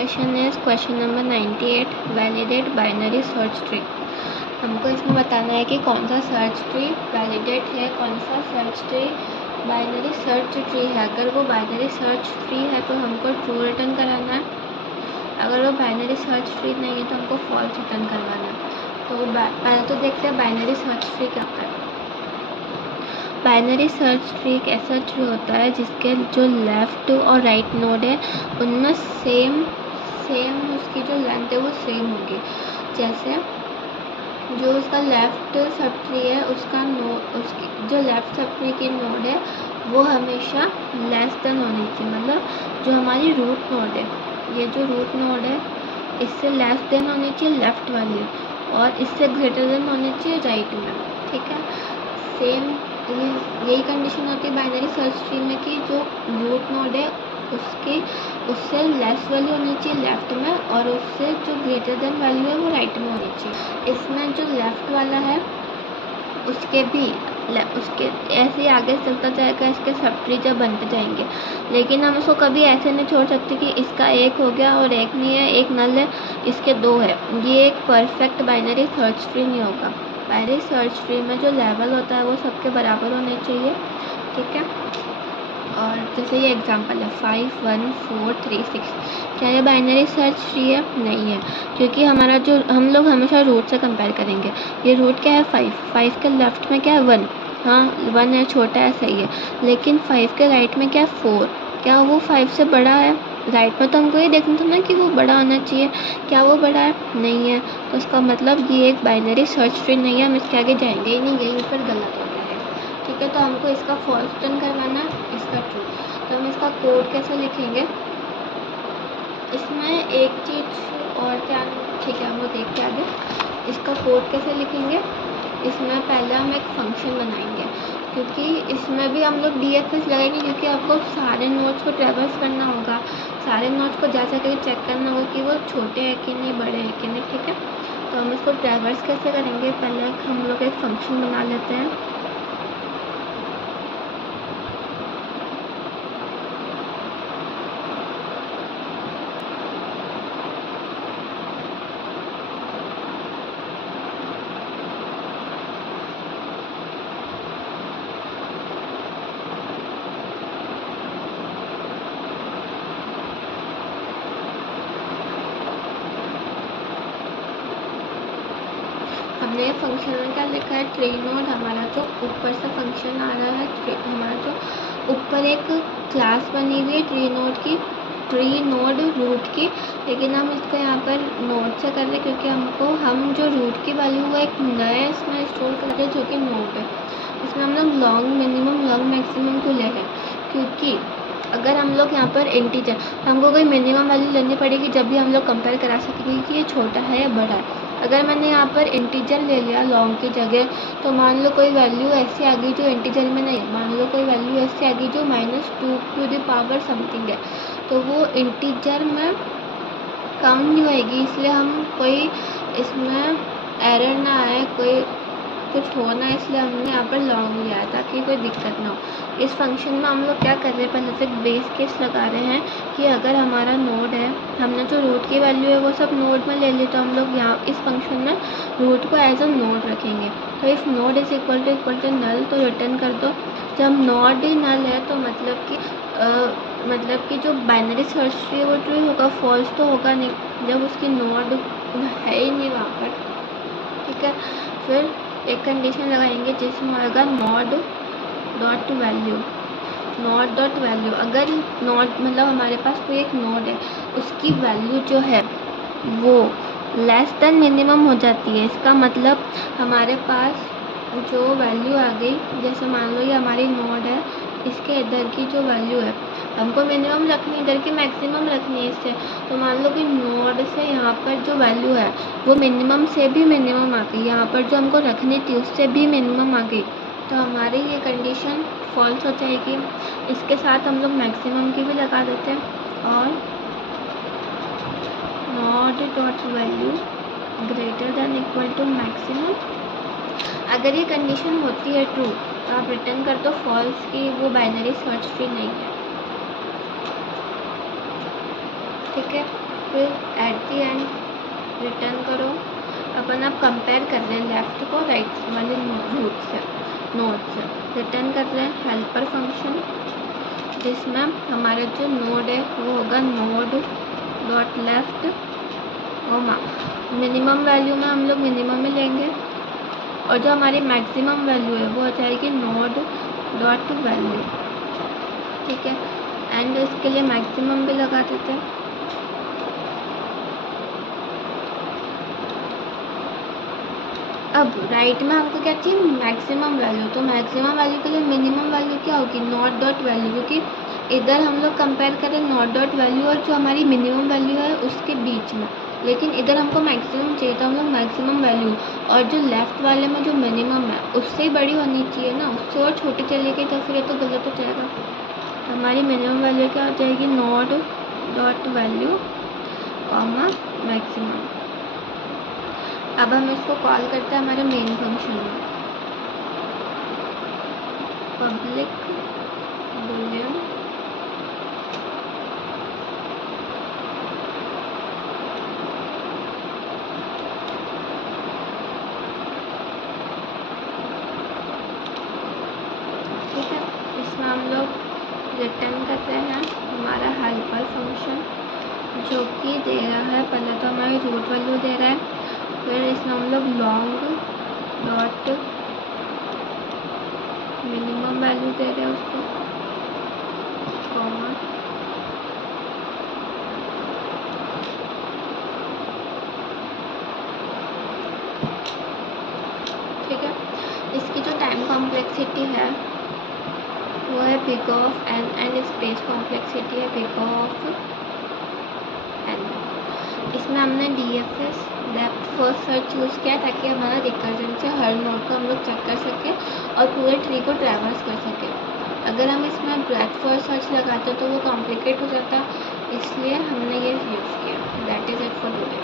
Question is question number 98, validate binary search tree. हमको इसमें बताना है कि कौन सा सर्च ट्री वैलिडेट है, कौन सा search tree binary search tree है। अगर वो बाइनरी सर्च ट्री है तो हमको ट्रू रिटर्न कराना है, अगर वो बाइनरी सर्च ट्री नहीं है तो हमको फॉल्स रिटर्न करवाना है। तो पहले तो देखते हैं बाइनरी सर्च ट्री क्या होता है। बाइनरी सर्च ट्री एक ऐसा ट्री होता है जिसके जो लेफ़्ट और राइट नोड है उनमें सेम उसकी जो लेंथ है वो सेम होगी। जैसे जो उसका लेफ़्ट सब ट्री है उसकी जो लेफ़्ट सब ट्री की नोड है वो हमेशा लेस देन होनी चाहिए, मतलब जो हमारी रूट नोड है, ये जो रूट नोड है इससे लेस देन होनी चाहिए लेफ़्ट वाली, और इससे ग्रेटर देन होनी चाहिए राइट में। ठीक है, सेम यही कंडीशन होती है बाइनरी सर्च ट्री में कि जो रूट नोड है उससे लेस वैल्यू होनी चाहिए लेफ़्ट में, और उससे जो ग्रेटर देन वैल्यू है वो राइट में होनी चाहिए। इसमें जो लेफ़्ट वाला है उसके ऐसे ही आगे चलता जाएगा, इसके सब ट्री जब बनते जाएंगे। लेकिन हम उसको कभी ऐसे नहीं छोड़ सकते कि इसका एक हो गया और एक नहीं है, एक नल है, इसके दो है। ये एक परफेक्ट बाइनरी सर्च ट्री नहीं होगा। बाइनरी सर्च ट्री में जो लेवल होता है वो सबके बराबर होने चाहिए। ठीक है, और जैसे ये एग्जांपल है 5 1 4 3 6, क्या ये बाइनरी सर्च ट्री है? नहीं है, क्योंकि हमारा जो हम लोग हमेशा रूट से कंपेयर करेंगे। ये रूट क्या है 5 के लेफ्ट में क्या है 1, हाँ 1 है, छोटा है, सही है। लेकिन 5 के राइट में क्या है 4, क्या वो 5 से बड़ा है? राइट में तो हमको ये देखना था ना कि वो बड़ा होना चाहिए, क्या वो बड़ा है? नहीं है, तो इसका मतलब ये एक बाइनरी सर्च ट्री नहीं है, हम इसके आगे जाएंगे ही नहीं, यहीं पर गलत हो गया है। ठीक है, तो हमको इसका फॉल्स रिटर्न करवाना, इसका ट्रू। तो हम इसका कोड कैसे लिखेंगे, इसमें एक चीज़ और क्या, ठीक है वो देखते आगे। इसका कोड कैसे लिखेंगे, इसमें पहले हम एक फंक्शन बनाएंगे, क्योंकि इसमें भी हम लोग DFS लगाएंगे, क्योंकि आपको सारे नोट्स को ट्रैवर्स करना होगा, सारे नोट्स को जा करके चेक करना होगा कि वो छोटे हैं कि नहीं, बड़े हैं कि नहीं। ठीक है, तो हम इसको ट्रैवर्स कैसे करेंगे, पहले हम लोग एक फंक्शन बना लेते हैं। हमने फंक्शन में क्या लिखा है, ट्री नोड, हमारा जो ऊपर से फंक्शन आ रहा है, हमारा जो ऊपर एक क्लास बनी हुई है ट्री नोड रूट की, लेकिन हम इसको यहाँ पर नोड से कर रहे हैं क्योंकि हम जो रूट की वैल्यू है एक नए इसमें स्टोर कर रहे हैं जो कि नोड है। इसमें हम लोग लॉन्ग मिनिमम लॉन्ग मैक्सिमम को ले रहे हैं, क्योंकि अगर हम लोग यहाँ पर इंटीजर, हमको कोई मिनिमम वैल्यू लेनी पड़ेगी जब भी हम लोग कंपेयर करा सकेंगे कि ये छोटा है या बड़ा है। अगर मैंने यहाँ पर इंटीजर ले लिया लॉन्ग की जगह, तो मान लो कोई वैल्यू ऐसी आ गई जो इंटीजर में नहीं है, मान लो कोई वैल्यू ऐसी आ गई जो -2 समथिंग है, तो वो इंटीजर में काउंट नहीं होएगी। इसलिए हम कोई इसमें एरर ना आए, कोई कुछ हो ना, इसलिए हमने यहाँ पर लॉन्ग लिया ताकि कोई दिक्कत ना हो। इस फंक्शन में हम लोग क्या कर रहे हैं, पहले से बेस केस लगा रहे हैं कि अगर हमारा नोड है, हमने जो रूट की वैल्यू है वो सब नोड में ले ली, तो हम लोग यहाँ इस फंक्शन में रूट को एज अ नोड रखेंगे। तो if node is equal to null, तो रिटर्न कर दो। जब नोड ही नल है तो मतलब कि जो बाइनरी सर्च ट्री है वो ट्रू होगा, फॉल्स तो होगा नहीं जब उसकी नोड है ही नहीं वहाँ पर। ठीक है, फिर एक कंडीशन लगाएंगे जिसमें आएगा नोड डॉट वैल्यू। अगर नोड मतलब हमारे पास कोई एक नोड है, उसकी वैल्यू जो है वो लेस देन मिनिमम हो जाती है, इसका मतलब हमारे पास जो वैल्यू आ गई, जैसे मान लो ये हमारी नोड है, इसके इधर की जो वैल्यू है हमको मिनिमम रखनी है, इधर की मैक्सिमम रखनी है इससे। तो मान लो कि नोड से यहाँ पर जो वैल्यू है वो मिनिमम से भी मिनिमम आ गई, यहाँ पर जो हमको रखनी थी उससे भी मिनिमम आ गई, तो हमारी ये कंडीशन फॉल्स हो जाएगी। इसके साथ हम लोग मैक्सिमम की भी लगा देते हैं, और node dot value greater than equal to maximum. अगर ये कंडीशन होती है ट्रू तो आप रिटर्न कर दो फॉल्स की वो बाइनरी सर्च ट्री नहीं है। ठीक है, फिर एट द एंड रिटर्न करो। अपन अब कंपेयर कर रहे हैं लेफ्ट को राइट वाले नोड से रिटर्न कर रहे हैं हेल्पर फंक्शन, जिसमें हमारा जो नोड है वो होगा node dot left comma minimum value में हम लोग मिनिमम में लेंगे, और जो हमारी मैक्सिमम वैल्यू है वो हो जाएगी नोड डॉट वैल्यू। ठीक है, एंड इसके लिए मैक्सिमम भी लगा देते हैं। अब राइट में हमको क्या चाहिए, मैक्सिमम वैल्यू। तो मैक्सिमम वैल्यू के लिए मिनिमम वैल्यू क्या होगी, नॉट डॉट वैल्यू, क्योंकि इधर हम लोग कंपेयर करें नॉट डॉट वैल्यू और जो हमारी मिनिमम वैल्यू है उसके बीच में, लेकिन इधर हमको मैक्सिमम चाहिए तो हम लोग मैक्सिमम वैल्यू, और जो लेफ्ट वाले में जो मिनिमम है उससे ही बड़ी होनी चाहिए ना, उससे और छोटी चली गई तो फिर ये तो गलत हो जाएगा। तो हमारी मिनिमम वैल्यू क्या हो जाएगी, not dot value comma maximum. अब हम इसको कॉल करते हैं हमारे मेन फंक्शन में, पब्लिक बूलियन ठीक है। इसमें हम लोग रिटर्न करते हैं हमारा हेल्पर फंक्शन, जो कि दे रहा है, पहले तो हमारी रूट वैल्यू दे रहा है, फिर इसमें हम लोग लॉन्ग डॉट मिनिमम वैल्यू दे रहे हैं उसको कॉमा, ठीक है। इसकी जो टाइम कॉम्प्लेक्सिटी है वो है big of N, and space complexity है बिग ऑफ एन। इसमें हमने DFS depth first search use किया ताकि हमारा रिकर्जन से हर नोड को हम लोग चेक कर सकें और पूरे ट्री को ट्रैवर्स कर सकें। अगर हम इसमें ब्रेथ फर्स्ट सर्च लगाते तो वो कॉम्प्लिकेट हो जाता, इसलिए हमने ये यूज़ किया। That is it for today.